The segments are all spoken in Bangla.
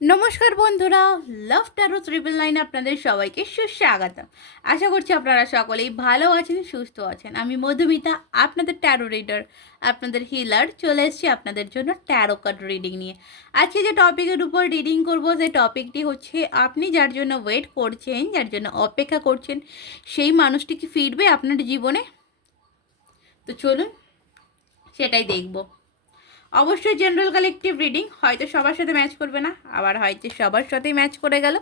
নমস্কার বন্ধুরা লাভ ট্যারো ট্রিপল নাইন আপনাদের সবাইকে সুস্বাগতম। আশা করছি আপনারা সকলেই ভালো আছেন, সুস্থ আছেন। আমি মধুমিতা, আপনাদের ট্যারো রিডার আপনাদের হিলার চলে এসেছি আপনাদের জন্য ট্যারো কার্ড রিডিং নিয়ে। আজকে যে টপিকের উপর রিডিং করব সেই টপিকটি হচ্ছে, আপনি যার জন্য ওয়েট করছেন, যার জন্য অপেক্ষা করছেন, সেই মানুষটি কি ফিরবে আপনার জীবনে? তো চলুন, সেটাই দেখব। অবশ্যই জেনারেল কালেকটিভ রিডিং হয়তো সবার সাথে ম্যাচ করবে না, আবার হয়তো সবার সাথেই ম্যাচ করে গেল।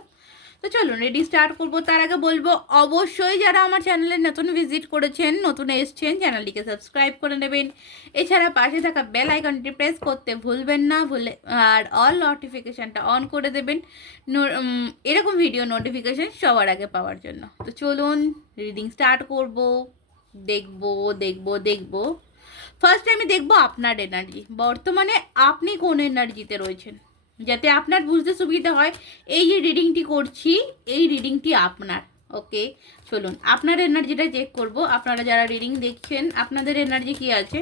তো চলুন রিডিং স্টার্ট করব। তার আগে বলব, অবশ্যই যারা আমার চ্যানেলে নতুন ভিজিট করেছেন, নতুন এসছেন চ্যানেলটিকে সাবস্ক্রাইব করে নেবেন। এছাড়া পাশে থাকা বেল আইকনটি প্রেস করতে ভুলবেন না, ভুলে আর অল নোটিফিকেশানটা অন করে দেবেন। এরকম ভিডিও নোটিফিকেশান সবার আগে পাওয়ার জন্য। তো চলুন রিডিং স্টার্ট করব। দেখব দেখব দেখব। ফার্স্ট আমি দেখব আপনার এনার্জি বর্তমানে আপনি কোন এনার্জিতে রয়েছেন? যাতে আপনার বুঝতে সুবিধা হয়, এই যে রিডিংটি করছি, এই রিডিংটি আপনার ওকে চলুন, আপনার এনার্জিটা চেক করব। আপনারা যারা রিডিং দেখছেন, আপনাদের এনার্জি কি আছে?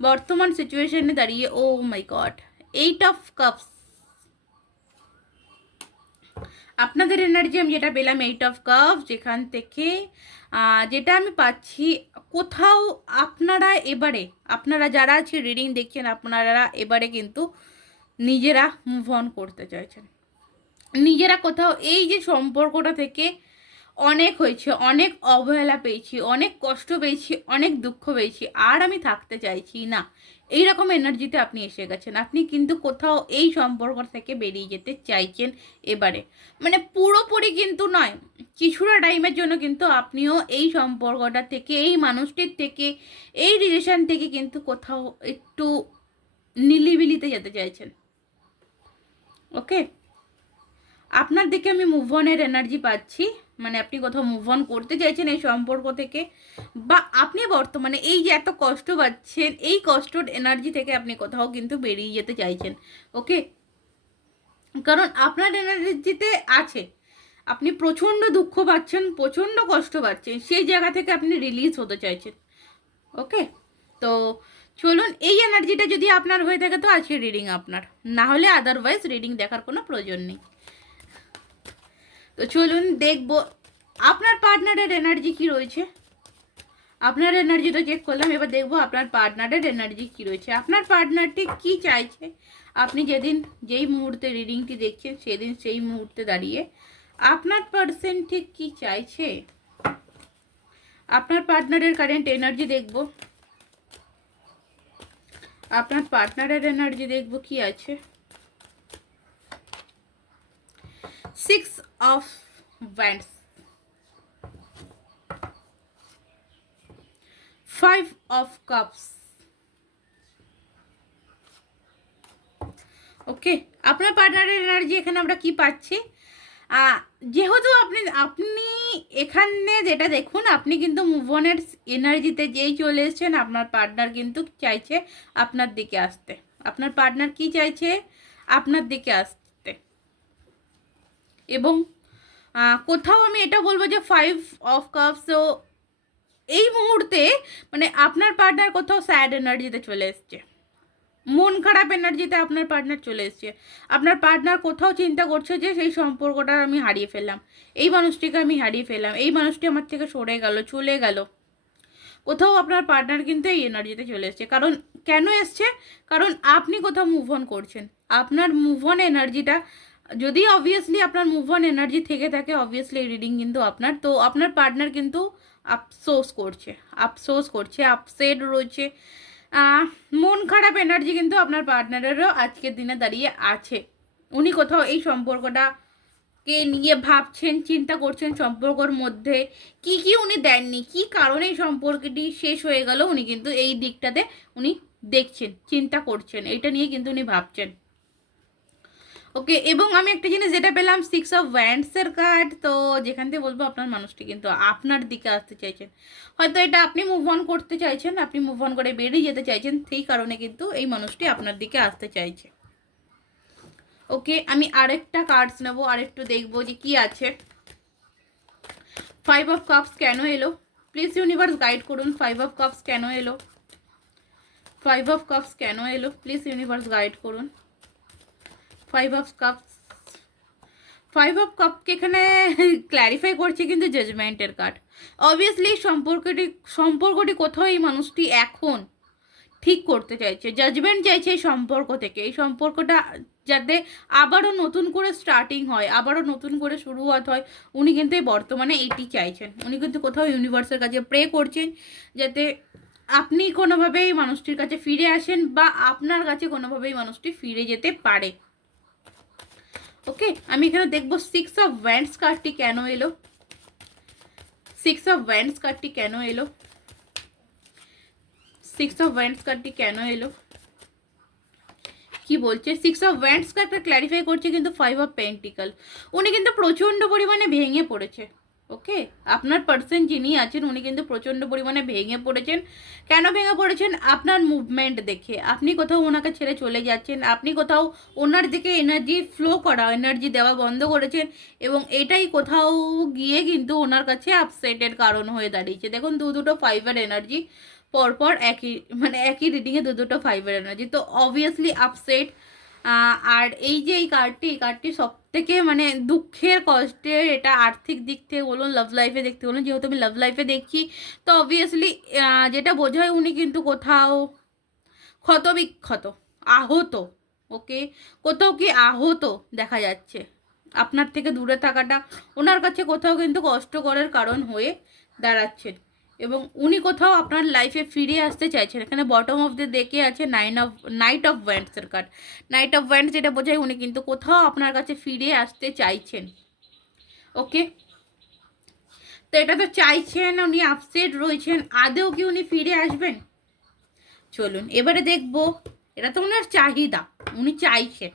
বর্তমান সিচুয়েশনে দাঁড়িয়ে ও my god eight of cups আপনাদের এনার্জি আমি যেটা পেলাম এইট অফ কাপ যেখান থেকে যেটা আমি পাচ্ছি, কোথাও আপনারা এবারে, আপনারা যারা আছে রিডিং দেখছেন, আপনারা এবারে কিন্তু নিজেরা মুভ অন করতে চাইছেন। নিজেরা কোথাও এই যে সম্পর্কটা থেকে অনেক হয়েছে, অনেক অবহেলা পেয়েছি, অনেক কষ্ট পেয়েছি, অনেক দুঃখ পেয়েছি, আর আমি থাকতে চাইছি না। এই রকম এনার্জিতে আপনি এসে গেছেন। আপনি কিন্তু কোথাও এই সম্পর্ক থেকে বেরিয়ে যেতে চাইছেন এবারে। মানে পুরোপুরি কিন্তু নয়, কিছুটা টাইমের জন্য কিন্তু আপনিও এই সম্পর্কটা থেকে, এই মানুষটির থেকে, এই রিলেশন থেকে কিন্তু কোথাও একটু নিলিবিলিতে যেতে চাইছেন। ওকে আপনার দিকে আমি মুভ অনের এনার্জি পাচ্ছি। মানে আপনি কোথাও মুভ অন করতে চাইছেন এই সম্পর্ক থেকে, বা আপনি বর্তমানে এই যে এত কষ্ট পাচ্ছেন, এই কষ্টর এনার্জি থেকে আপনি কোথাও কিন্তু বেরিয়ে যেতে চাইছেন ওকে কারণ আপনার এনার্জিতে আছে। আপনি প্রচণ্ড দুঃখ পাচ্ছেন, প্রচণ্ড কষ্ট পাচ্ছেন, সেই জায়গা থেকে আপনি রিলিজ হতে চাইছেন ওকে তো চলুন, এই এনার্জিটা যদি আপনার হয়ে থাকে তো আজকে রিডিং আপনার, না হলে আদারওয়াইজ রিডিং দেখার কোনো প্রয়োজন নেই। তো চলুন দেখব, আপনার পার্টনারের এনার্জি কি রয়েছে? আপনার এনার্জি তো চেক করলাম, এবার দেখব আপনার পার্টনারের এনার্জি কি রয়েছে। আপনার পার্টনারটি কি চাইছে? আপনি যেদিন যেই মুহূর্তে রিডিংটি দেখছেন, সেদিন সেই মুহূর্তে দাঁড়িয়ে আপনার পার্সন ঠিক কি চাইছে? আপনার পার্টনারের কারেন্ট এনার্জি দেখব। আপনার পার্টনারের এনার্জি দেখব কি আছে? Six of wands five of cups okay আপনার পার্টনারের এনার্জি এখানে আমরা কি পাচ্ছি? যেহেতু আপনি আপনি এখানে যেটা দেখুন, আপনি কিন্তু মুভনের এনার্জিতে যেই চলে এসেছেন, আপনার পার্টনার কিন্তু চাইছে আপনার দিকে আসতে। আপনার পার্টনার কি চাইছে? আপনার দিকে আসতে। এবং কোথাও আমি এটা বলব যে ফাইভ অফ কাপসও এই মুহূর্তে মানে আপনার পার্টনার কোথাও স্যাড এনার্জিতে চলে এসছে। মন খারাপ এনার্জিতে আপনার পার্টনার চলে এসছে। আপনার পার্টনার কোথাও চিন্তা করছে যে সেই সম্পর্কটা আমি হারিয়ে ফেললাম। এই মানুষটিকে আমি হারিয়ে ফেললাম। এই মানুষটি আমার থেকে সরে গেল, চলে গেল। কোথাও আপনার পার্টনার কিন্তু এই এনার্জিতে চলে এসছে। কারণ কেন এসছে? কারণ আপনি কোথাও মুভ অন করছেন। আপনার মুভ অন এনার্জিটা যদি অবভিয়াসলি আপনার মুভ অন এনার্জি থেকে থাকে অবভিয়াসলি এই রিডিং কিন্তু আপনার। তো আপনার পার্টনার কিন্তু আফসোস করছে আফসোস করছে আপসেট রয়েছে। মন খারাপ এনার্জি কিন্তু আপনার পার্টনারেরও আজকের দিনে দাঁড়িয়ে আছে। উনি কোথাও এই সম্পর্কটা কে নিয়ে ভাবছেন, চিন্তা করছেন সম্পর্কর মধ্যে, কি কি উনি দেননি, কি কারণে এই সম্পর্কটি শেষ হয়ে গেল, উনি কিন্তু এই দিকটাতে উনি দেখছেন, চিন্তা করছেন। এটা নিয়ে কিন্তু উনি ভাবছেন। ওকে, এবং আমি একটা জিনিস যেটা পেলাম সিক্স অফ ওয়ান্ডসের কার্ড তো যেখান থেকে বলব আপনার মানুষটি কিন্তু আপনার দিকে আসতে চাইছেন। হয়তো এটা আপনি মুভ অন করতে চাইছেন, আপনি মুভ অন করে বেরিয়ে যেতে চাইছেন, সেই কারণে কিন্তু এই মানুষটি আপনার দিকে আসতে চাইছে। ওকে, আমি আরেকটা কার্ডস নেব, আরেকটু দেখব যে কি আছে। ফাইভ অফ কাপস কেন এলো? প্লিজ ইউনিভার্স গাইড করুন ফাইভ অফ কাপস কেন এলো? ফাইভ অফ কাপস কেন এলো? প্লিজ ইউনিভার্স গাইড করুন। Five of cup five of কাপকে এখানে ক্ল্যারিফাই করছে কিন্তু জাজমেন্টের কার্ড অবভিয়াসলি সম্পর্কটি সম্পর্কটি কোথাও এই মানুষটি এখন ঠিক করতে চাইছে। জাজমেন্ট চাইছে এই সম্পর্ক থেকে। এই সম্পর্কটা যাতে আবারও নতুন করে স্টার্টিং হয়, আবারও নতুন করে শুরুয়াত হয়, উনি কিন্তু বর্তমানে এইটি চাইছেন। উনি কিন্তু কোথাও ইউনিভার্সের কাছে প্রে করছেন যাতে আপনি কোনোভাবে এই মানুষটির কাছে ফিরে আসেন বা আপনার কাছে কোনোভাবে এই মানুষটি ফিরে যেতে পারে। ওকে আমি এখানে দেখব সিক্স অফ ভ্যান্ডস কার্ডটি কেন এলো? সিক্স অফ ভ্যান্ডস কার্ডটি কেন এলো? সিক্স অফ ভ্যান্ডস কার্ডটি কেন এলো? কি বলছে? সিক্স অফ ভ্যান্ডস কার্ডটা ক্ল্যারিফাই করছে কিন্তু ফাইভ অফ পেন্টিকাল উনি কিন্তু প্রচণ্ড পরিমাণে ভেঙে পড়েছে। ওকে? আপনার পার্সন যিনি আছেন, উনি কিন্তু প্রচণ্ড পরিমাণে ভেঙে পড়েছেন। কেন ভেঙে পড়েছেন? আপনার মুভমেন্ট দেখে। আপনি কোথাও ওনাকে ছেড়ে চলে যাচ্ছেন। আপনি কোথাও ওনার দিকে এনার্জি ফ্লো করা এনার্জি দেওয়া বন্ধ করেছেন এবং এটাই কোথাও গিয়ে কিন্তু ওনার কাছে আপসেটের কারণ হয়ে দাঁড়িয়েছে। দেখুন, দু দুটো ফাইবার এনার্জি পরপর একই মানে একই রিডিংয়ে দু দুটো ফাইবার এনার্জি তো অবভিয়াসলি আপসেট আর এই যে এই কার্ডটি এই কার্ডটি সব থেকে মানে দুঃখের কষ্টের এটা আর্থিক দিক থেকে বলুন লাভ লাইফে দেখতে বলুন, যেহেতু আমি লাভ লাইফে দেখি, তো অবভিয়াসলি যেটা বোঝায় উনি কিন্তু কোথাও ক্ষতবিক্ষত, আহত ওকে কোথাও কি আহত দেখা যাচ্ছে। আপনার থেকে দূরে থাকাটা ওনার কাছে কোথাও কিন্তু কষ্টকরের কারণ হয়ে দাঁড়াচ্ছেন এবং উনি কোথাও আপনার লাইফে ফিরে আসতে চাইছেন। এখানে বটম অফ দ্য দেখে আছে নাইন অফ নাইট অফ ওয়ান্ডসের কার্ড নাইট অফ ওয়ান্ডস যেটা বোঝায় উনি কিন্তু কোথাও আপনার কাছে ফিরে আসতে চাইছেন। ওকে তো এটা তো চাইছেন, উনি আপসেট রয়েছেন আদেও কি উনি ফিরে আসবেন? চলুন, এবারে দেখব, এটা তো ওনার চাহিদা, উনি চাইছেন।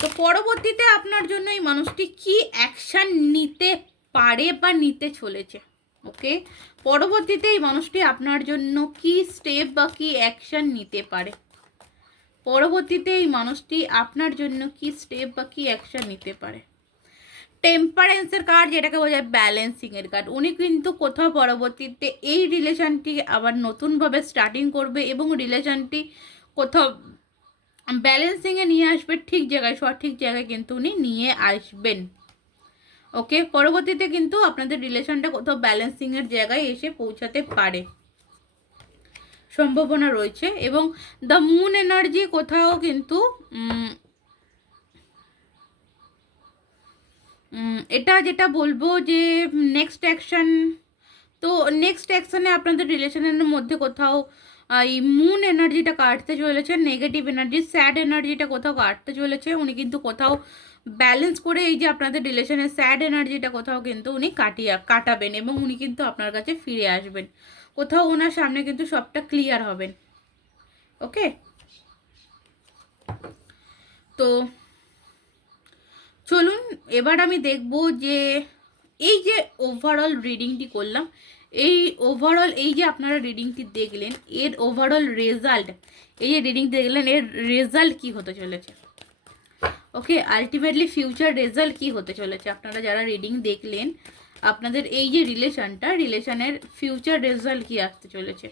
তো পরবর্তীতে আপনার জন্য এই মানুষটি কি অ্যাকশান নিতে পারে বা নিতে চলেছে? ওকে পরবর্তীতে এই মানুষটি আপনার জন্য কি স্টেপ বা কি অ্যাকশন নিতে পারে? পরবর্তীতে এই মানুষটি আপনার জন্য কি স্টেপ বা কি অ্যাকশান নিতে পারে? টেম্পারেন্সের কার্ড যেটাকে বোঝায় ব্যালেন্সিংয়ের কার্ড উনি কিন্তু কোথাও পরবর্তীতে এই রিলেশনটি আবার নতুনভাবে স্টার্টিং করবে এবং রিলেশনটি কোথাও ব্যালেন্সিংয়ে নিয়ে আসবে, ঠিক জায়গায়, সঠিক জায়গায় কিন্তু উনি নিয়ে আসবেন। ওকে? পরবর্তীতে কিন্তু আপনাদের রিলেশনটা কোথাও ব্যালেন্সিংয়ের জায়গায় এসে পৌঁছাতে পারে। সম্ভাবনা রয়েছে এবং দ্য মুন এনার্জি কোথাও কিন্তু এটা যেটা বলব যে নেক্সট অ্যাকশন তো নেক্সট অ্যাকশানে আপনাদের রিলেশনের মধ্যে কোথাও এই মুন এনার্জিটা কাটতে চলেছে নেগেটিভ এনার্জি স্যাড এনার্জিটা কোথাও কাটতে চলেছে, উনি কিন্তু কোথাও ব্যালেন্স করে এই যে আপনাদের রিলেশনের স্যাড এনার্জিটা কোথাও কিন্তু উনি কাটিয়া, কাটাবেন এবং উনি কিন্তু আপনার কাছে ফিরে আসবেন। কোথাও ওনার সামনে কিন্তু সবটা ক্লিয়ার হবেন। ওকে তো চলুন, এবার আমি দেখব যে এই যে ওভারঅল রিডিংটি করলাম, এই ওভারঅল এই যে আপনারা রিডিংটি দেখলেন, এর ওভারঅল রেজাল্ট এই যে রিডিং দেখলেন, এর রেজাল্ট কি হতে চলেছে? ওকে আলটিমেটলি ফিউচার রেজাল্ট কি হতে চলেছে? আপনারা যারা রিডিং দেখলেন, আপনাদের এই যে রিলেশনটা রিলেশনের ফিউচার রেজাল্ট কি আসতে চলেছে?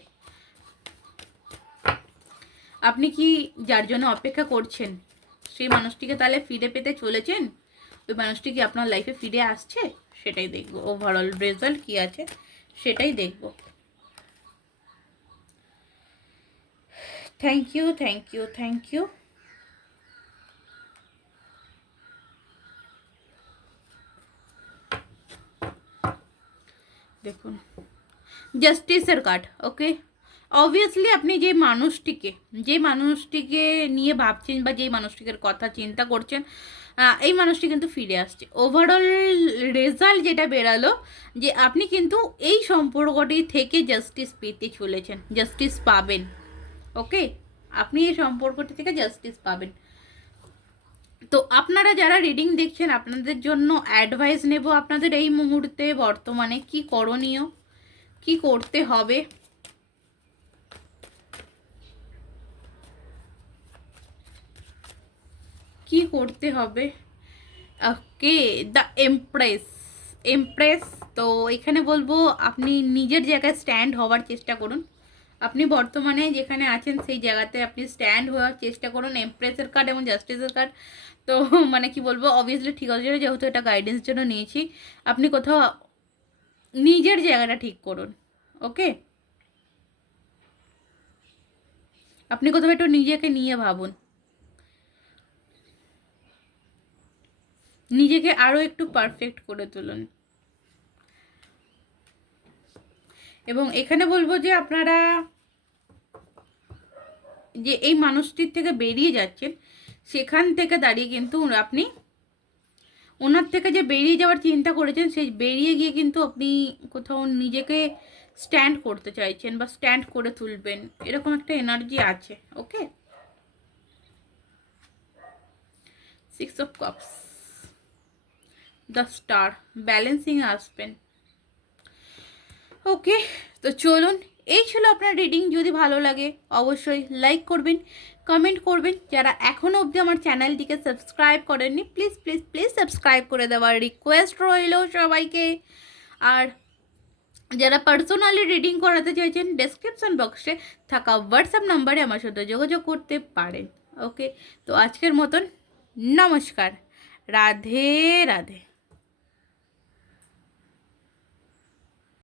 আপনি কি যার জন্য অপেক্ষা করছেন? সেই মানুষটিকে তাহলে ফিরে পেতে চলেছেন? ওই মানুষটি কি আপনার লাইফে ফিরে আসছে? সেটাই দেখব। ওভারঅল রেজাল্ট কি আছে, সেটাই দেখব। Thank you thank you thank you দেখুন। জাস্টিসের কার্ড ওকে অবভিয়াসলি আপনি যে মানুষটিকে যে মানুষটিকে নিয়ে ভাবছেন বা যেই মানুষটিকে কথা চিন্তা করছেন এই মানুষটি কিন্তু ফিরে আসছে। ওভারঅল রেজাল্ট যেটা বেরালো, যে আপনি কিন্তু এই সম্পর্কটি থেকে জাস্টিস পেতে চলেছেন জাস্টিস পাবেন ওকে আপনি এই সম্পর্কটি থেকে জাস্টিস পাবেন। তো আপনারা যারা রিডিং দেখছেন, আপনাদের জন্য অ্যাডভাইস নেব আপনাদের এই মুহূর্তে বর্তমানে। কি করণীয়? কি করতে হবে? কি করতে হবে? ওকে দ্য এমপ্রেস এমপ্রেস তো এখানে বলব, আপনি নিজের জায়গায় স্ট্যান্ড হওয়ার চেষ্টা করুন। আপনি বর্তমানে যেখানে আছেন সেই জায়গাতে আপনি স্ট্যান্ড হওয়ার চেষ্টা করুন এমপ্রেসের কার্ড এবং জাস্টিসের কার্ড তো মানে কি বলব অবভিয়াসলি ঠিক আছে, যেহেতু এটা গাইডেন্স জন্য নিয়েছি, আপনি কোথাও নিজের জায়গাটা ঠিক করুন ওকে আপনি কোথাও একটু নিজেকে নিয়ে ভাবুন। নিজেকে আরও একটু পারফেক্ট করে তুলুন। এবং এখানে বলব যে আপনারা যে এই মানুষটির থেকে বেরিয়ে যাচ্ছেন, সেখান থেকে দাঁড়িয়ে কিন্তু আপনি ওনার থেকে যে বেরিয়ে যাওয়ার চিন্তা করেছেন, সেই বেরিয়ে গিয়ে কিন্তু আপনি কোথাও নিজেকে স্ট্যান্ড করতে চাইছেন বা স্ট্যান্ড করে তুলবেন। এরকম একটা এনার্জি আছে okay six of cups the star balancing আসবেন ওকে, তো চলুন, এই ছিল আপনার রিডিং যদি ভালো লাগে অবশ্যই লাইক করবেন কমেন্ট করবেন। যারা এখনও অবধি আমার চ্যানেলটিকে সাবস্ক্রাইব করেননি প্লিজ প্লিজ প্লিজ সাবস্ক্রাইব করে দেওয়ার রিকোয়েস্ট রইল সবাইকে। আর যারা পার্সোনালি রিডিং করাতে চাইছেন ডেসক্রিপশন বক্সে থাকা হোয়াটসঅ্যাপ নাম্বারে আমার সাথে যোগাযোগ করতে পারেন। ওকে, তো আজকের মতন নমস্কার। রাধে রাধে।